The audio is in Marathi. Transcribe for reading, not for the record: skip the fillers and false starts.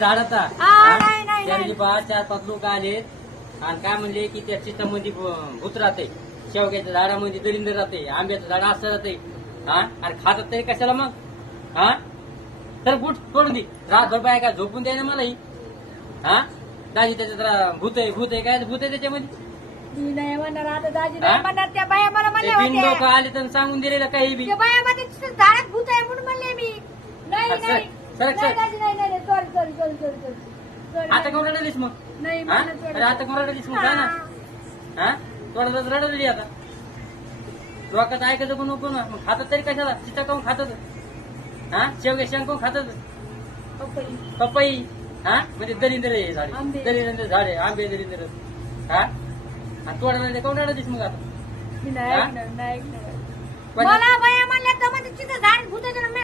झाड आता नाही, नाही, त्याची पहा 4-5 लोक आलेत आणि काय म्हणले की त्या चितामध्ये भूत राहते, शेवग्याच्या झाडामध्ये दरिंदर राहते, आंब्याचं झाड असं राहते. हा अरे खातात तरी कशाला मग? हा तर बुट पडून दे, रातभर बाय का झोपून द्याय ना मलाही. हा दाजी त्याच्यात भूत आहे काय भूत आहे त्याच्यामध्ये? मी नाही म्हणणार आता दाजी हा? नाही म्हणणार. त्या बाया मला ते म्हणल्या तीन लोक होत्या, आले तर सांगून दिलेलं काही बी. त्या बाया मध्ये झाडात भूत आहे म्हणून म्हणले मी. नाही सरक, नाही सरक, नाही सरक. दाजी नाही नाही सॉरी आता कोण रडलीस मग? नाही हा? म्हणणार अरे आता कोण रडलीस मग काय ना? हा थोडा रडली आता. लोकांचं ऐकायचं पण नको ना, मग खातात तरी कशाला? चिता काऊन खातात? हा शेवगे शेंग कोण खातात? पपई. हा म्हणजे दरिंदर आहे झाडे, आंबे. दरिंदर झाडे, आंबे दरिंदर. हा आणि तोडा कोण रडलीस मग आता? नाही हा? ऐकणार, नाही ऐकणार. पण- मला बाया म्हणल्या तर म्हणजे तिथं झाड भूताच्या